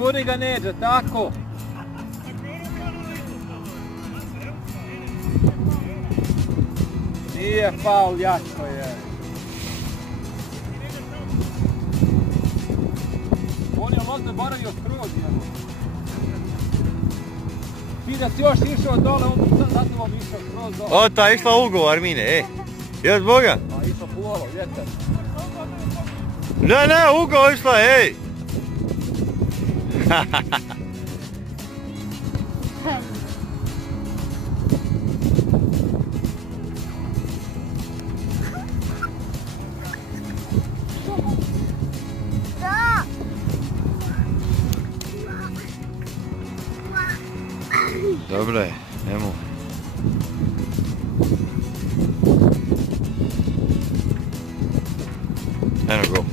Guri ga Neđo, tako. Nije faul, jasno je. On je možda boravio skroz, jel? Ti da si još išao dole, on bi sad za tobom išao skroz dole. O, ta išla Ugo, Armine, ej. Još Boga? A išao pulalo, vjetar. Ne, Ugo išla, ej. Dobro je, nemo. Eno go.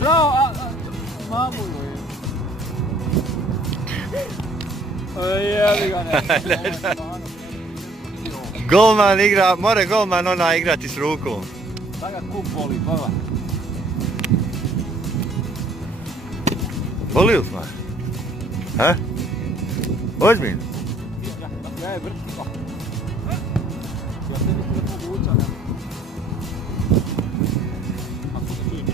Bravo, mamu je. Jebi ga ne. Golman igra, more golman ona igrati s rukom. Da ga kup boli, baba. Boli li smo? Ha? Ozbiljno? Ja je vrtko. Ja se nisam da povučam. Ako se čujem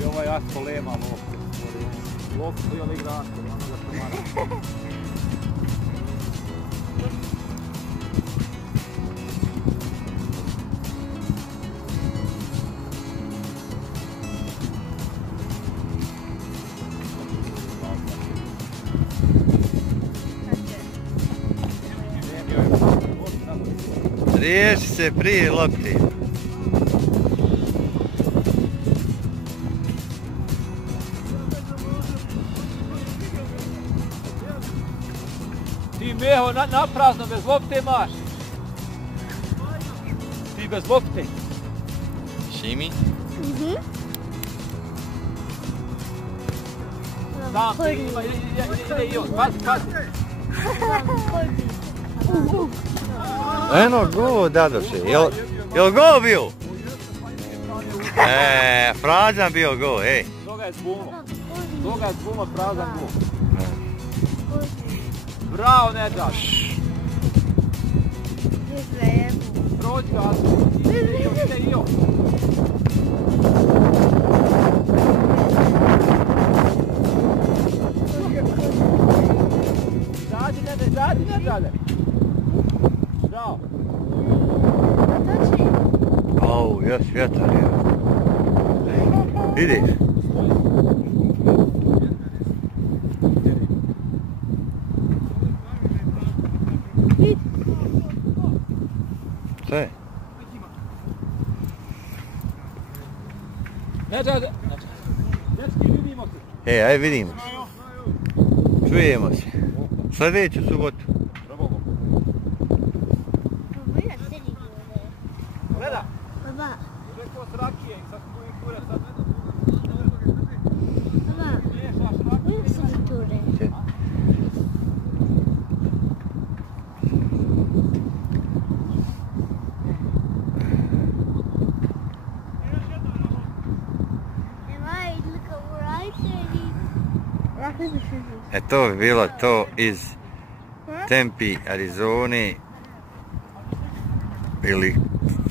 i ovaj Asko Lema lopte. Lopte i ovaj igra Asko, onoga što mara. Riješi se prije lopti. Ti Meho na prazno bez lopte maš. Ti bez lopte. Šimi? Tam ti ima, ide i on, pazi. Eno go dadoše, jel go bio? Prazan bio go, ej. Toga je zbumo, prazan go. Bravo, Neđan. Prođi ga, ide i on. Izađi, Neđane. Bravo. Au, još vjetar je. Vidiš? Sve? Neđane. Dečki, vidimo se. Aj vidimo se. Čujemo se. Sljedeću subotu. Gleda. Baba. Rekao s rakije i sad koji kure sad. Baba. Uvijek su mi ture. To bi bilo to iz Tempe, Arizone ili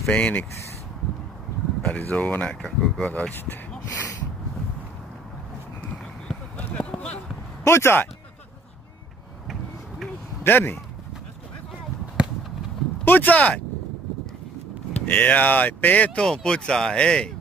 Phoenix, Arizona, kako god hoćete. Pucaj! Derni! Pucaj! Jaj, petom pucaj, ej!